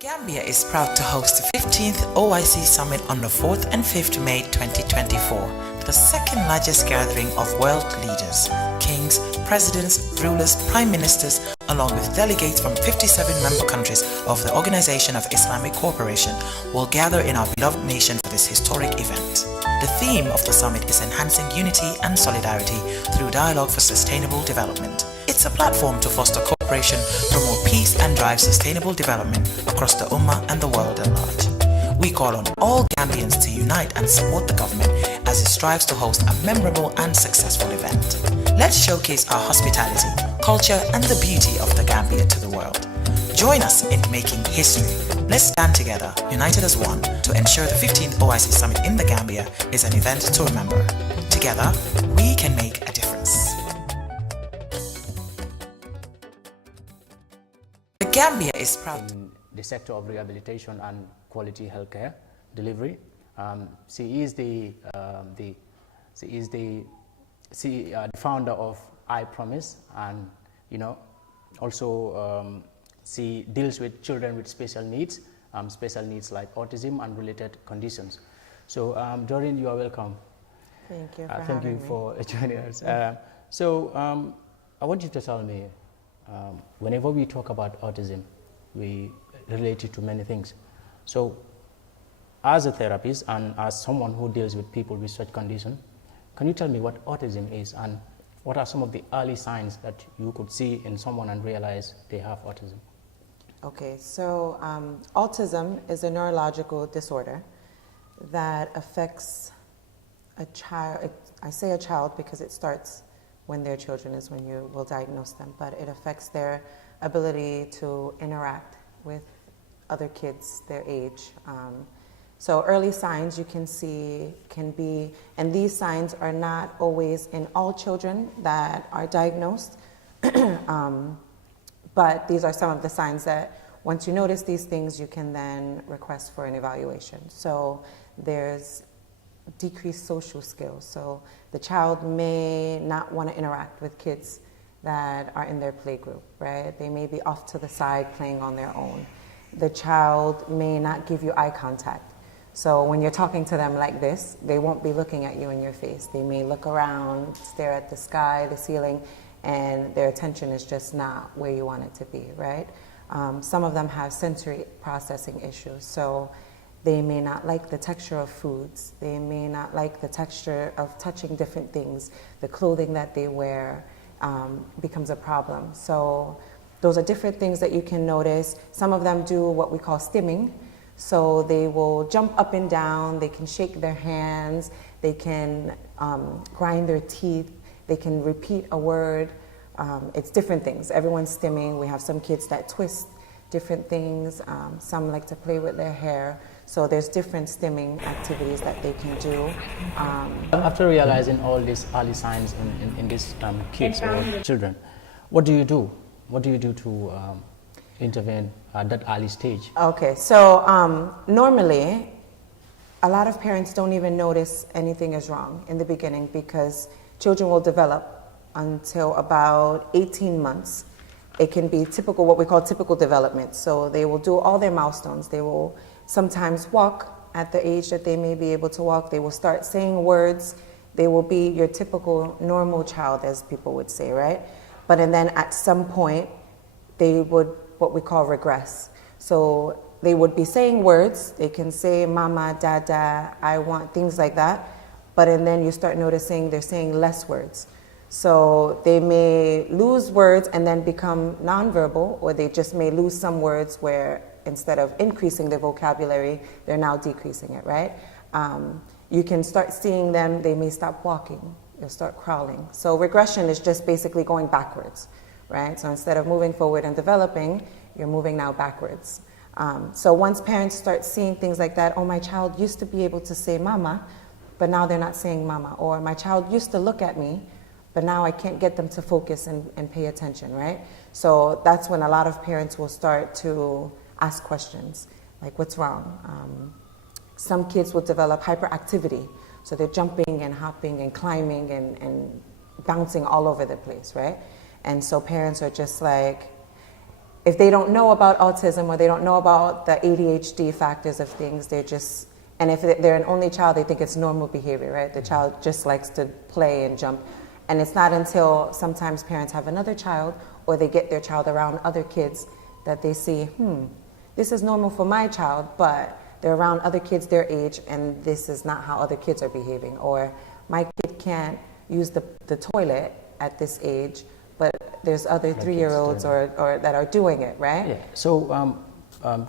Gambia is proud to host the 15th OIC Summit on the 4th and 5th May 2024, the second largest gathering of world leaders, kings, presidents, rulers, prime ministers, along with delegates from 57 member countries of the Organization of Islamic Cooperation will gather in our beloved nation for this historic event. The theme of the summit is enhancing unity and solidarity through dialogue for sustainable development. It's a platform to foster cooperation, promote peace and drive sustainable development across the Ummah and the world at large. We call on all Gambians to unite and support the government as it strives to host a memorable and successful event. Let's showcase our hospitality, culture and the beauty of the Gambia to the world. Join us in making history. Let's stand together, united as one, to ensure the 15th OIC Summit in the Gambia is an event to remember. Together, we can make a difference. The Gambia is proud in the sector of rehabilitation and quality healthcare delivery. She is the founder of I Promise, and also she deals with children with special needs like autism and related conditions. So Doreen, you are welcome. Thank you for thank having you me. for joining us. I want you to tell me, whenever we talk about autism, we relate it to many things. So as a therapist and as someone who deals with people with such condition, can you tell me what autism is and what are some of the early signs that you could see in someone and realize they have autism? Okay, so autism is a neurological disorder that affects a child. I say a child because it starts when they're children is when you will diagnose them, but it affects their ability to interact with other kids their age. So early signs you can see can be, and these signs are not always in all children that are diagnosed, but these are some of the signs that once you notice these things, you can then request for an evaluation. So there's decreased social skills. So the child may not want to interact with kids that are in their playgroup, right? They may be off to the side playing on their own. The child may not give you eye contact. So when you're talking to them like this, they won't be looking at you in your face. They may look around, stare at the sky, the ceiling, and their attention is just not where you want it to be, right? Some of them have sensory processing issues. So they may not like the texture of foods. They may not like the texture of touching different things. The clothing that they wear becomes a problem. So those are different things that you can notice. Some of them do what we call stimming. So they will jump up and down. They can shake their hands. They can grind their teeth. They can repeat a word. It's different things. Everyone's stimming. We have some kids that twist different things. Some like to play with their hair. So there's different stimming activities that they can do. After realizing all these early signs in these kids or children, what do you do? What do you do to intervene at that early stage? Okay, so normally, a lot of parents don't even notice anything is wrong in the beginning because children will develop until about 18 months. It can be typical, what we call typical development. So they will do all their milestones. They will sometimes walk at the age that they may be able to walk. They will start saying words. They will be your typical normal child, as people would say, right? But and then at some point, they would what we call regress. So they would be saying words. They can say mama, dada, I want, things like that. But and then you start noticing they're saying less words. So they may lose words and then become nonverbal, or they just may lose some words where instead of increasing their vocabulary, they're now decreasing it, right? You can start seeing them, they may stop walking, they'll start crawling. So regression is just basically going backwards, right? So instead of moving forward and developing, you're moving now backwards. So once parents start seeing things like that, oh, my child used to be able to say mama, but now they're not saying mama. Or my child used to look at me, but now I can't get them to focus and pay attention, right? So that's when a lot of parents will start to ask questions, like what's wrong? Some kids will develop hyperactivity. So they're jumping and hopping and climbing and bouncing all over the place, right? And so parents are just like, if they don't know about autism or they don't know about the ADHD factors of things, they're just, and if they're an only child, they think it's normal behavior, right? The child just likes to play and jump. And it's not until sometimes parents have another child or they get their child around other kids that they see, this is normal for my child, but they're around other kids their age and this is not how other kids are behaving. Or my kid can't use the toilet at this age, but there's other 3-year-olds or that are doing it, right? Yeah. So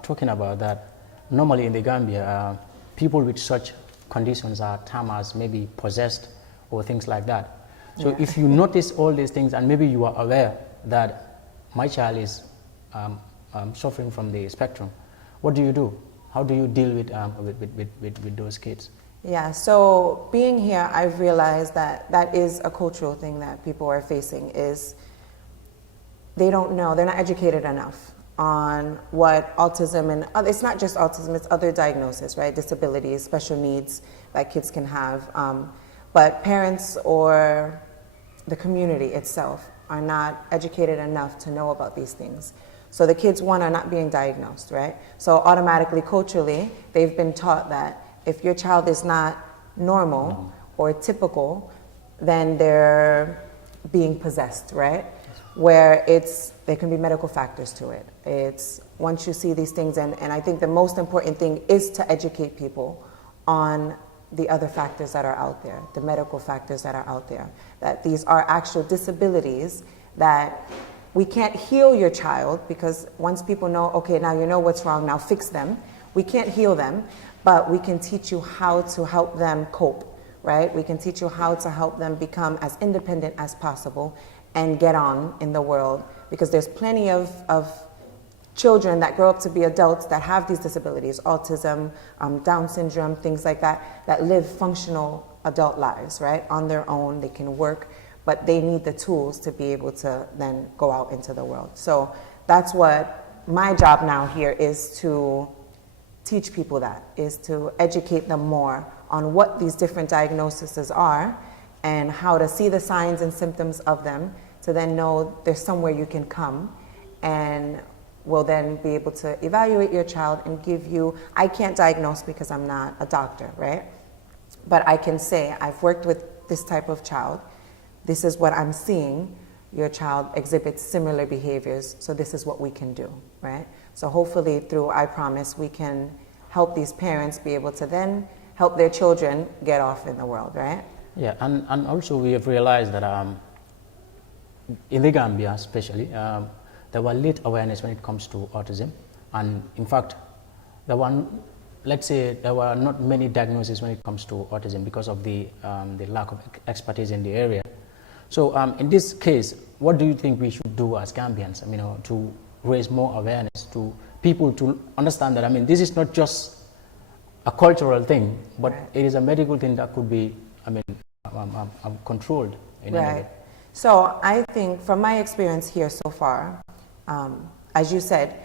talking about that, normally in the Gambia, people with such conditions are termed as maybe possessed or things like that. So if you notice all these things and maybe you are aware that my child is suffering from the spectrum, what do you do? How do you deal with those kids? Yeah, so being here, I've realized that that is a cultural thing that people are facing is they don't know, they're not educated enough on what autism and it's not just autism, it's other diagnoses, right? Disabilities, special needs that kids can have. But parents or the community itself are not educated enough to know about these things. So the kids, one, are not being diagnosed, right? So automatically, culturally, they've been taught that if your child is not normal or typical, then they're being possessed, right? Where there can be medical factors to it. It's once you see these things, and I think the most important thing is to educate people on the other factors that are out there, the medical factors that are out there, that these are actual disabilities that we can't heal your child, because once people know, okay, now you know what's wrong, now fix them. We can't heal them, but we can teach you how to help them cope, right? We can teach you how to help them become as independent as possible and get on in the world, because there's plenty of children that grow up to be adults that have these disabilities, autism, Down syndrome, things like that, that live functional adult lives, right? On their own, they can work, but they need the tools to be able to then go out into the world. So that's what my job now here is, to teach people that, is to educate them more on what these different diagnoses are and how to see the signs and symptoms of them, to then know there's somewhere you can come, and we'll then be able to evaluate your child and give you, I can't diagnose because I'm not a doctor, right? But I can say, I've worked with this type of child, this is what I'm seeing, your child exhibits similar behaviors, so this is what we can do, right? So hopefully through I Promise, we can help these parents be able to then help their children get off in the world, right? Yeah, and also we have realized that in the Gambia especially, there were late awareness when it comes to autism, and in fact, let's say there were not many diagnoses when it comes to autism because of the lack of expertise in the area. So in this case, what do you think we should do as Gambians, to raise more awareness to people to understand that, this is not just a cultural thing, but it is a medical thing that could be, controlled in any way. So I think from my experience here so far, as you said,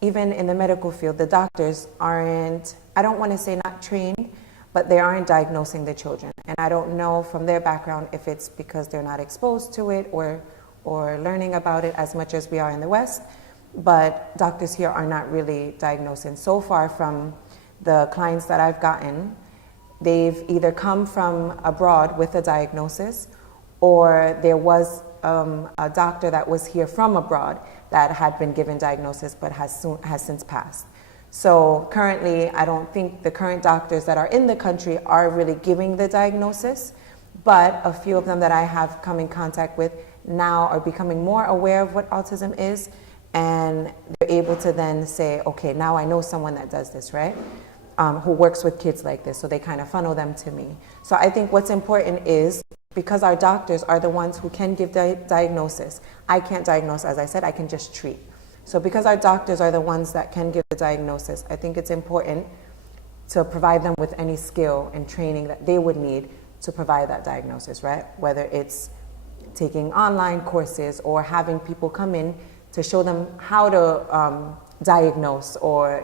even in the medical field, the doctors aren't, I don't want to say not trained, but they aren't diagnosing the children. And I don't know from their background if it's because they're not exposed to it or learning about it as much as we are in the West, but doctors here are not really diagnosing. So far from the clients that I've gotten, they've either come from abroad with a diagnosis, or there was a doctor that was here from abroad that had been given diagnosis but has since passed. So currently, I don't think the current doctors that are in the country are really giving the diagnosis, but a few of them that I have come in contact with now are becoming more aware of what autism is, and they're able to then say, okay, now I know someone that does this, right? Who works with kids like this, so they kind of funnel them to me. So I think what's important is, because our doctors are the ones who can give diagnosis. I can't diagnose, as I said, I can just treat. So because our doctors are the ones that can give the diagnosis, I think it's important to provide them with any skill and training that they would need to provide that diagnosis, right? Whether it's taking online courses or having people come in to show them how to diagnose, or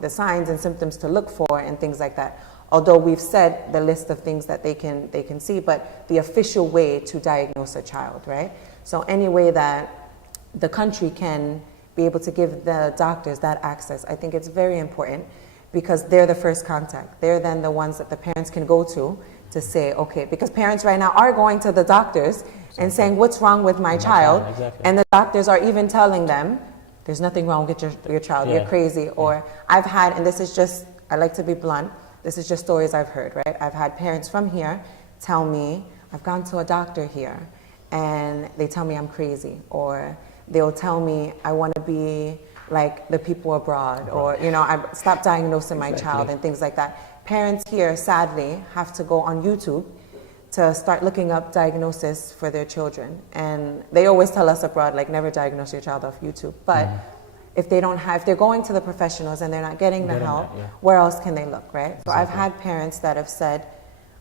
the signs and symptoms to look for and things like that. Although we've said the list of things that they can see, but the official way to diagnose a child, right? So any way that the country can be able to give the doctors that access. I think it's very important because they're the first contact. They're then the ones that the parents can go to say, okay, because parents right now are going to the doctors and saying, what's wrong with my child? Exactly. And the doctors are even telling them, there's nothing wrong with your child, you're crazy. Or I've had, and this is just, I like to be blunt, this is just stories I've heard, right? I've had parents from here tell me, I've gone to a doctor here and they tell me I'm crazy. Or they'll tell me I want to be like the people abroad, or, you know, I stop diagnosing my child and things like that. Parents here, sadly, have to go on YouTube to start looking up diagnosis for their children. And they always tell us abroad, like, never diagnose your child off YouTube. But if they don't have, if they're going to the professionals and they're not getting the help, where else can they look, right? So I've had parents that have said,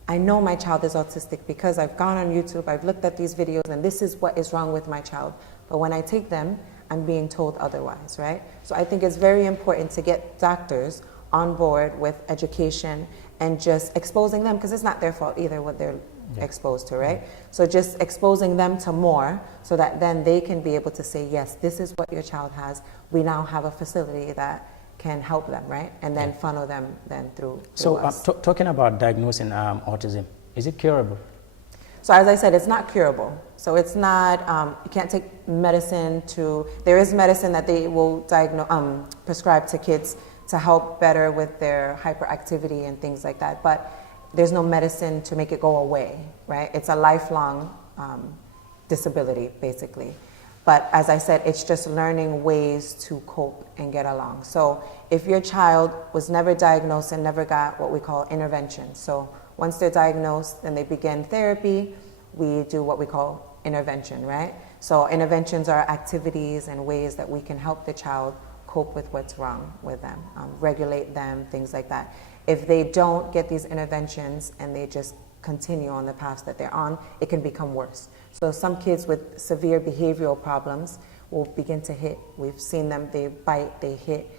I know my child is autistic because I've gone on YouTube, I've looked at these videos, and this is what is wrong with my child. But when I take them, I'm being told otherwise, right? So I think it's very important to get doctors on board with education and just exposing them, because it's not their fault either what they're exposed to, right? So just exposing them to more so that then they can be able to say, yes, this is what your child has. We now have a facility that can help them, right? And then funnel them then through So us. talking about diagnosing autism, is it curable? So as I said, it's not curable. So it's not, you can't take medicine there is medicine that they will prescribe to kids to help better with their hyperactivity and things like that. But there's no medicine to make it go away, right? It's a lifelong disability, basically. But as I said, it's just learning ways to cope and get along. So if your child was never diagnosed and never got what we call intervention, so once they're diagnosed and they begin therapy, we do what we call intervention, right? So interventions are activities and ways that we can help the child cope with what's wrong with them, regulate them, things like that. If they don't get these interventions and they just continue on the path that they're on, it can become worse. So some kids with severe behavioral problems will begin to hit. We've seen them, they bite, they hit,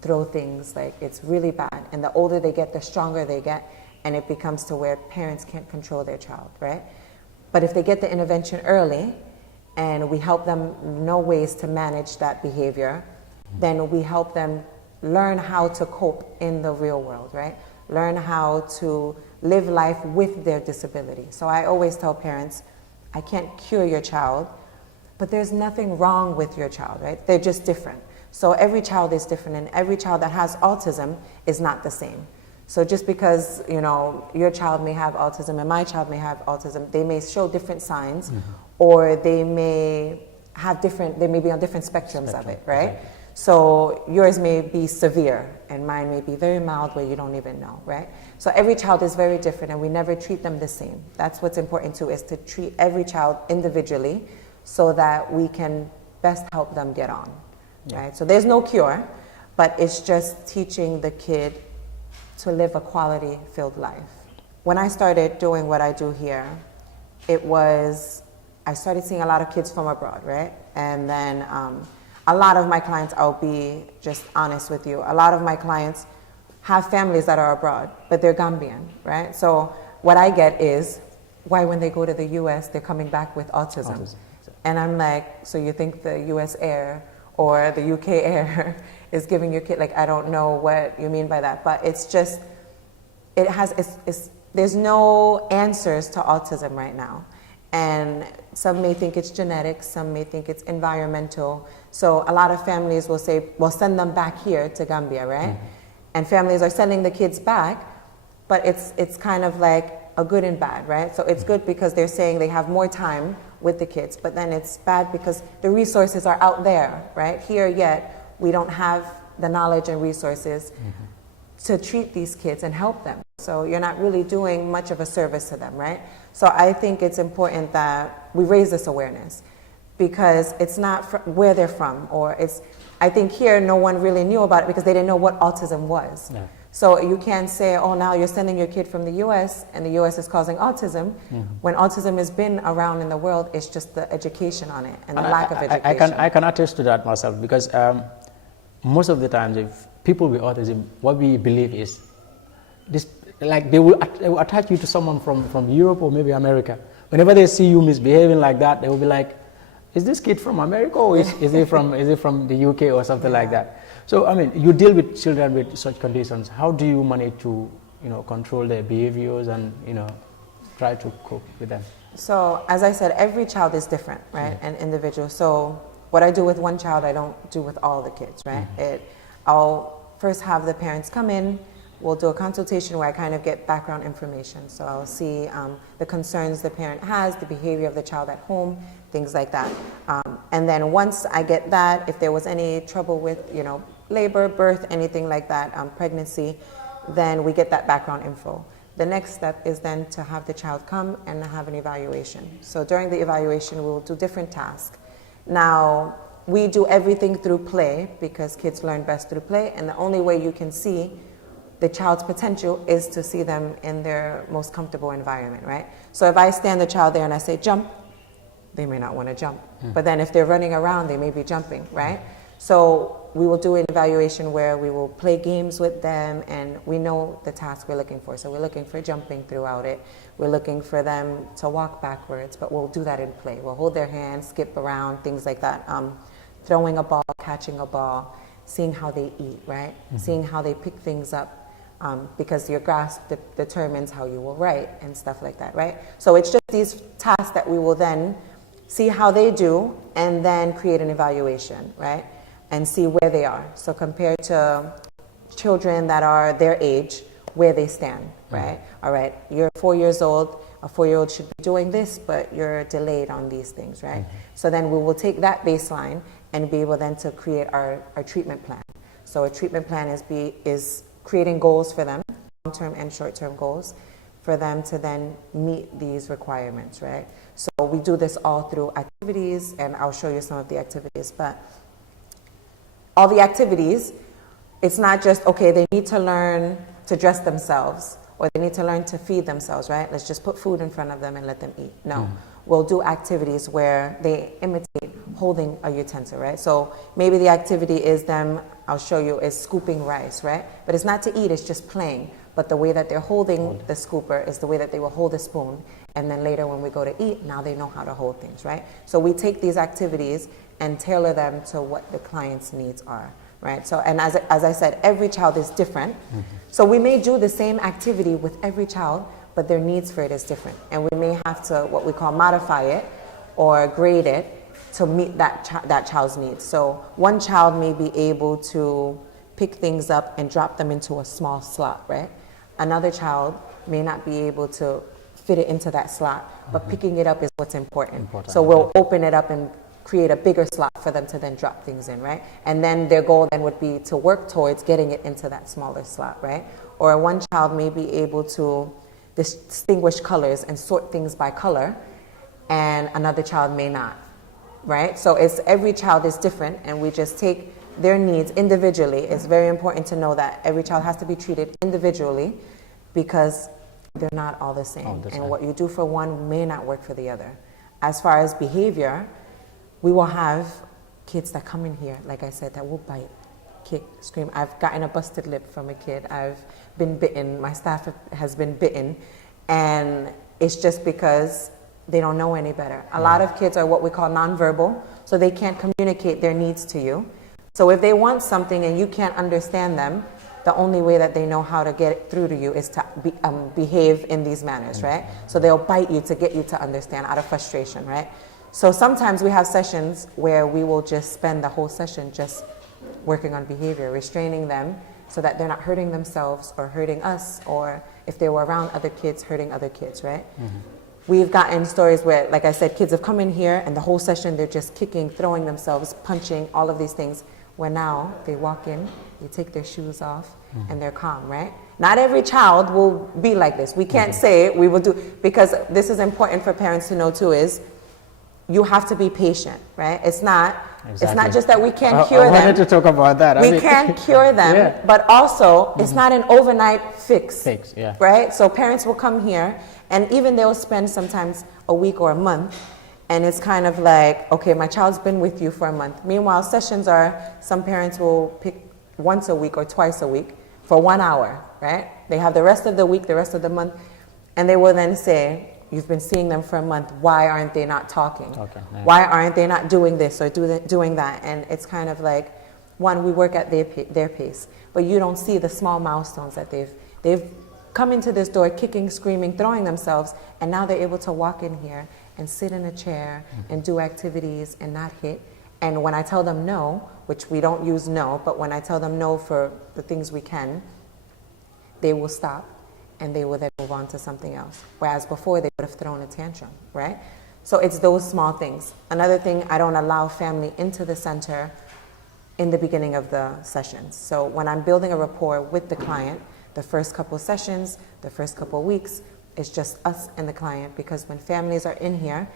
throw things, like it's really bad. And the older they get, the stronger they get, and it becomes to where parents can't control their child, right? But if they get the intervention early and we help them know ways to manage that behavior, then we help them learn how to cope in the real world, right? Learn how to live life with their disability. So I always tell parents, I can't cure your child, but there's nothing wrong with your child, right? They're just different. So every child is different, and every child that has autism is not the same. So just because, you know, your child may have autism and my child may have autism, they may show different signs, or they may have they may be on different spectrums of it, right? So yours may be severe and mine may be very mild where you don't even know, right? So every child is very different and we never treat them the same. That's what's important too, is to treat every child individually so that we can best help them get on, right? So there's no cure, but it's just teaching the kid to live a quality-filled life. When I started doing what I do here, I started seeing a lot of kids from abroad, right? And then a lot of my clients, I'll be just honest with you, a lot of my clients have families that are abroad, but they're Gambian, right? So what I get is, why when they go to the US, they're coming back with autism. And I'm like, so you think the US Air or the UK Air is giving your kid, like, I don't know what you mean by that, but it's just, there's no answers to autism right now. And some may think it's genetic, some may think it's environmental. So a lot of families will say, well, send them back here to Gambia, right? And families are sending the kids back, but it's kind of like a good and bad, right? So it's good because they're saying they have more time with the kids, but then it's bad because the resources are out there, right? Here yet, we don't have the knowledge and resources to treat these kids and help them. So you're not really doing much of a service to them, right? So I think it's important that we raise this awareness, because it's not where they're from, or I think here no one really knew about it because they didn't know what autism was. Yeah. So you can't say, oh, now you're sending your kid from the US and the US is causing autism, when autism has been around in the world. It's just the education on it and the lack of education. I can attest to that myself, because most of the times if people with autism, what we believe is this, like they will attach you to someone from Europe or maybe America. Whenever they see you misbehaving like that, they will be like, is this kid from America, or is he from the UK or something like that? So I mean, you deal with children with such conditions. How do you manage to, control their behaviors and, try to cope with them? So as I said, every child is different, right? And individual. So what I do with one child, I don't do with all the kids, right? I'll first have the parents come in. We'll do a consultation where I kind of get background information. So I'll see the concerns the parent has, the behavior of the child at home, things like that. And then once I get that, if there was any trouble with, labor, birth, anything like that, pregnancy, then we get that background info. The next step is then to have the child come and have an evaluation. So during the evaluation, we will do different tasks. Now, we do everything through play because kids learn best through play, and the only way you can see the child's potential is to see them in their most comfortable environment, right? So if I stand the child there and I say jump, they may not want to jump. But then if they're running around, they may be jumping, right? So we will do an evaluation where we will play games with them, and we know the task we're looking for. So we're looking for jumping throughout it. We're looking for them to walk backwards, but we'll do that in play. We'll hold their hands, skip around, things like that. Throwing a ball, catching a ball, seeing how they eat, right? Seeing how they pick things up. Because your grasp determines how you will write and stuff like that, right? So it's just these tasks that we will then see how they do and then create an evaluation, right? And see where they are. So compared to children that are their age, where they stand, right? All right, you're 4 years old, a 4-year-old should be doing this, but you're delayed on these things, right? So then we will take that baseline and be able then to create our treatment plan. So a treatment plan is creating goals for them, long-term and short-term goals, for them to then meet these requirements, right? So we do this all through activities, and I'll show you some of the activities, but all the activities, it's not just, okay, they need to learn to dress themselves, or they need to learn to feed themselves, right? Let's just put food in front of them and let them eat. No, we'll do activities where they imitate holding a utensil, right? So maybe the activity is them, I'll show you, is scooping rice, right? But it's not to eat, it's just playing. But the way that they're holding the scooper is the way that they will hold a spoon. And then later when we go to eat, now they know how to hold things, right? So we take these activities and tailor them to what the client's needs are, right? So, and as I said, every child is different. So we may do the same activity with every child, but their needs for it is different. And we may have to, what we call, modify it or grade it to meet that child's needs. So one child may be able to pick things up and drop them into a small slot, right? Another child may not be able to fit it into that slot, but picking it up is what's important. So we'll open it up and create a bigger slot for them to then drop things in, right? And then their goal then would be to work towards getting it into that smaller slot, right? Or one child may be able to distinguish colors and sort things by color, and another child may not, right? So every child is different, and we just take their needs individually. It's very important to know that every child has to be treated individually because they're not all the same. And what you do for one may not work for the other. As far as behavior, we will have kids that come in here, like I said, that will bite, kick, scream. I've gotten a busted lip from a kid. I've been bitten. My staff has been bitten. And it's just because they don't know any better. A lot of kids are what we call nonverbal, so they can't communicate their needs to you. So if they want something and you can't understand them, the only way that they know how to get it through to you is to behave in these manners, right? So they'll bite you to get you to understand out of frustration, right? So sometimes we have sessions where we will just spend the whole session just working on behavior, restraining them so that they're not hurting themselves or hurting us, or if they were around other kids, hurting other kids, right? We've gotten stories where, like I said, kids have come in here and the whole session they're just kicking, throwing themselves, punching, all of these things, where now they walk in, they take their shoes off, and they're calm, right? Not every child will be like this. We can't say we will do, because this is important for parents to know too, is you have to be patient, right? It's not just that we can't cure them. I wanted to talk about that. We can't cure them, but also it's not an overnight fix, right? So parents will come here, and even they'll spend sometimes a week or a month, and it's kind of like, okay, my child's been with you for a month. Meanwhile, sessions are, some parents will pick once a week or twice a week for 1 hour, right? They have the rest of the week, the rest of the month, and they will then say, you've been seeing them for a month, why aren't they not talking? Okay, yeah. Why aren't they not doing this or doing that? And it's kind of like, one, we work at their pace, but you don't see the small milestones that they've come into this door kicking, screaming, throwing themselves, and now they're able to walk in here and sit in a chair and do activities and not hit. And when I tell them no, which we don't use no, but when I tell them no for the things we can, they will stop and they will then move on to something else. Whereas before they would have thrown a tantrum, right? So it's those small things. Another thing, I don't allow family into the center in the beginning of the sessions. So when I'm building a rapport with the client, the first couple sessions, the first couple weeks, it's just us and the client, because when families are in here,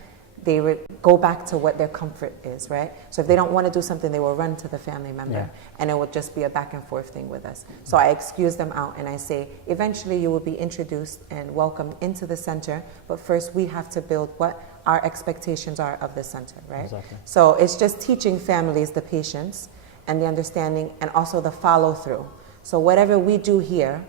they would go back to what their comfort is, right? So if they don't want to do something, they will run to the family member, and it will just be a back and forth thing with us. So I excuse them out and I say, eventually you will be introduced and welcomed into the center, but first we have to build what our expectations are of the center, right? Exactly. So it's just teaching families the patience and the understanding and also the follow through. So whatever we do here,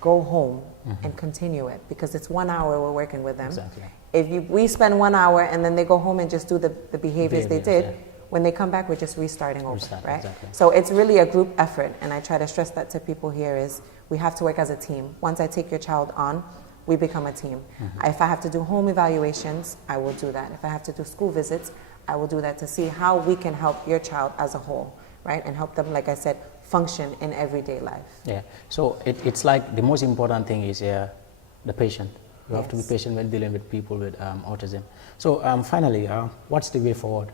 go home and continue it, because it's 1 hour we're working with them. Exactly. If we spend 1 hour and then they go home and just do the behaviors they did, when they come back, we're just restarting over, right? Exactly. So it's really a group effort, and I try to stress that to people here is we have to work as a team. Once I take your child on, we become a team. If I have to do home evaluations, I will do that. If I have to do school visits, I will do that to see how we can help your child as a whole, right? And help them, like I said, function in everyday life. Yeah, so it's like the most important thing is the patient. You have to be patient when dealing with people with autism. So finally, what's the way forward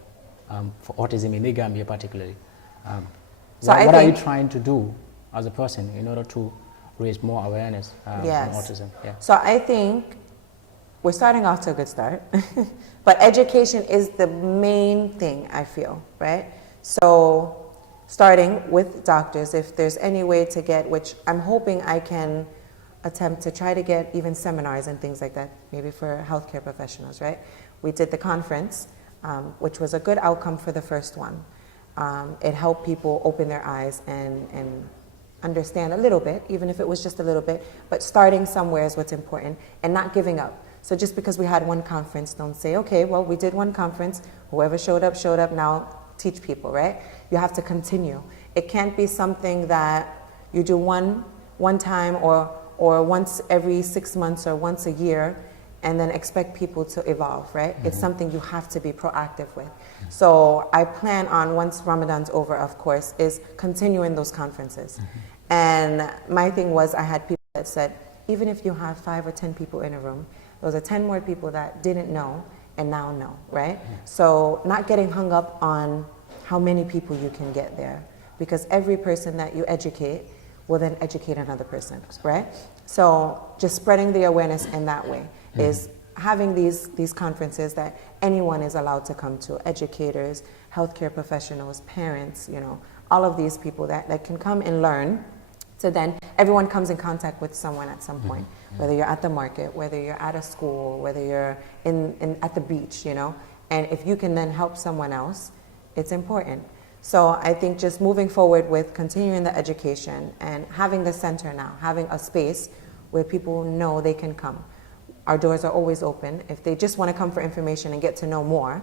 for autism in the Gambia particularly? What are you trying to do as a person in order to raise more awareness on autism? Yeah. So I think we're starting off to a good start, but education is the main thing, I feel, right? So starting with doctors, if there's any way to get, which I'm hoping I can attempt to try to get even seminars and things like that, maybe for healthcare professionals, right? We did the conference, which was a good outcome for the first one. It helped people open their eyes and understand a little bit, even if it was just a little bit, but starting somewhere is what's important and not giving up. So just because we had one conference, don't say, okay, well, we did one conference, whoever showed up, now teach people, right? You have to continue. It can't be something that you do one time or once every 6 months or once a year and then expect people to evolve, right? It's something you have to be proactive with. So I plan on, once Ramadan's over, of course, is continuing those conferences. And my thing was, I had people that said, even if you have 5 or 10 people in a room, those are 10 more people that didn't know and now know, right? So not getting hung up on how many people you can get there, because every person that you educate will then educate another person, right? So just spreading the awareness in that way is having these conferences that anyone is allowed to come to, educators, healthcare professionals, parents, you know, all of these people that can come and learn. So then everyone comes in contact with someone at some point, whether you're at the market, whether you're at a school, whether you're at the beach, you know, and if you can then help someone else, it's important. So I think just moving forward with continuing the education and having the center now, having a space where people know they can come. Our doors are always open. If they just want to come for information and get to know more,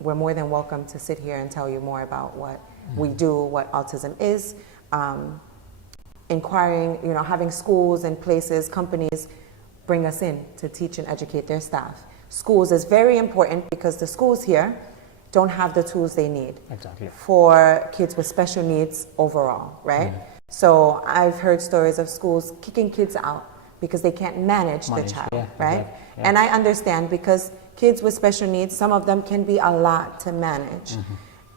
we're more than welcome to sit here and tell you more about what we do, what autism is. Inquiring, you know, having schools and places, companies bring us in to teach and educate their staff. Schools is very important because the schools here don't have the tools they need for kids with special needs overall, right? So I've heard stories of schools kicking kids out because they can't manage the child, right? And I understand, because kids with special needs, some of them can be a lot to manage.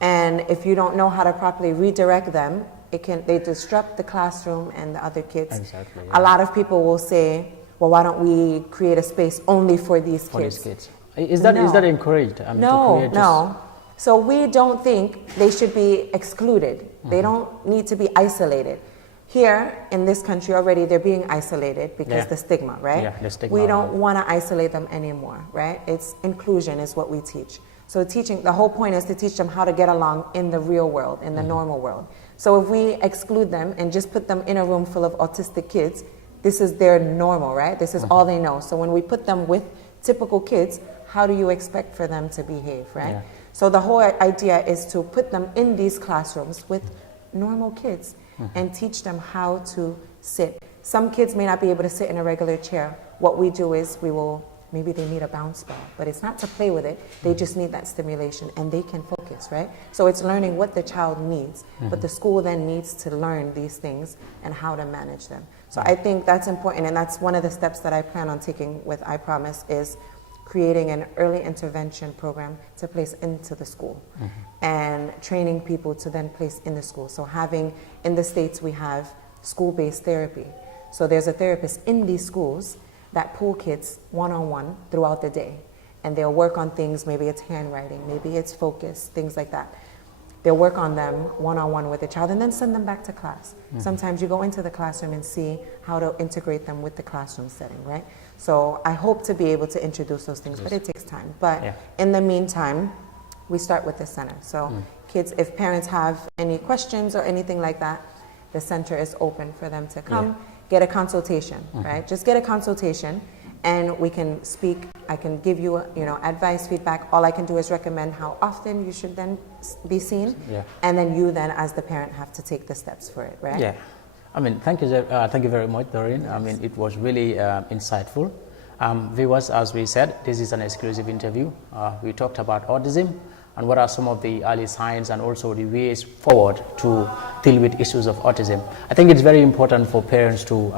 And if you don't know how to properly redirect them, they disrupt the classroom and the other kids. A lot of people will say, well, why don't we create a space only for these kids? Is that encouraged? No. So we don't think they should be excluded. They don't need to be isolated. Here in this country already, they're being isolated because the stigma, right? The stigma. We don't want to isolate them anymore, right? It's inclusion is what we teach. So the whole point is to teach them how to get along in the real world, in the normal world. So if we exclude them and just put them in a room full of autistic kids, this is their normal, right? This is all they know. So when we put them with typical kids, how do you expect for them to behave, right? Yeah. So the whole idea is to put them in these classrooms with normal kids and teach them how to sit. Some kids may not be able to sit in a regular chair. What we do is maybe they need a bounce ball, but it's not to play with it. They just need that stimulation and they can focus, right? So it's learning what the child needs, but the school then needs to learn these things and how to manage them. So I think that's important, and that's one of the steps that I plan on taking with I Promise is creating an early intervention program to place into the school and training people to then place in the school. So in the States, we have school-based therapy. So there's a therapist in these schools that pull kids one-on-one throughout the day. And they'll work on things, maybe it's handwriting, maybe it's focus, things like that. They'll work on them one-on-one with the child and then send them back to class. Sometimes you go into the classroom and see how to integrate them with the classroom setting, right? So I hope to be able to introduce those things, but it takes time. But in the meantime, we start with the center. So kids, if parents have any questions or anything like that, the center is open for them to come, get a consultation, right? Just get a consultation and we can speak. I can give you, advice, feedback. All I can do is recommend how often you should then be seen. And then you then, as the parent, have to take the steps for it, right? Yeah. I mean, thank you very much, Doreen. Yes. I mean, it was really insightful. Viewers, as we said, this is an exclusive interview. We talked about autism and what are some of the early signs and also the ways forward to deal with issues of autism. I think it's very important for parents to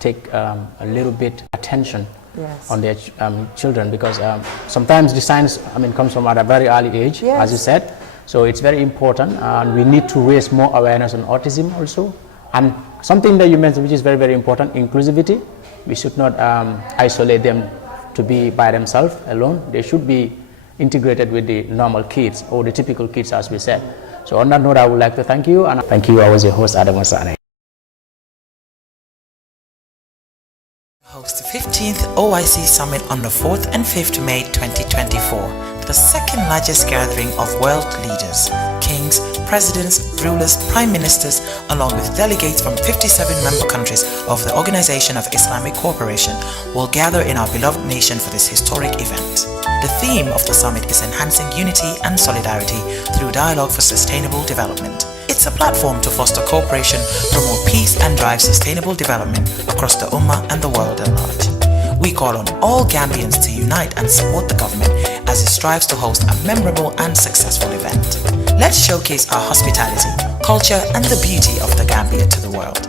take a little bit attention on their children, because sometimes the signs, comes from at a very early age, as you said. So it's very important, and we need to raise more awareness on autism also. And something that you mentioned, which is very, very important, inclusivity. We should not isolate them to be by themselves alone. They should be integrated with the normal kids or the typical kids, as we said. So on that note, I would like to thank you. And thank you. I was your host, Adam Wasane. Host the 15th OIC Summit on the 4th and 5th May 2024, the second largest gathering of world leaders, kings, presidents, rulers, prime ministers, along with delegates from 57 member countries of the Organization of Islamic Cooperation will gather in our beloved nation for this historic event. The theme of the summit is enhancing unity and solidarity through dialogue for sustainable development. It's a platform to foster cooperation, promote peace and drive sustainable development across the Ummah and the world at large. We call on all Gambians to unite and support the government as it strives to host a memorable and successful event. Let's showcase our hospitality, culture and the beauty of the Gambia to the world.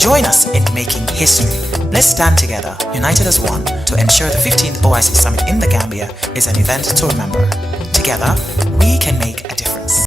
Join us in making history. Let's stand together, united as one, to ensure the 15th OIC Summit in the Gambia is an event to remember. Together, we can make a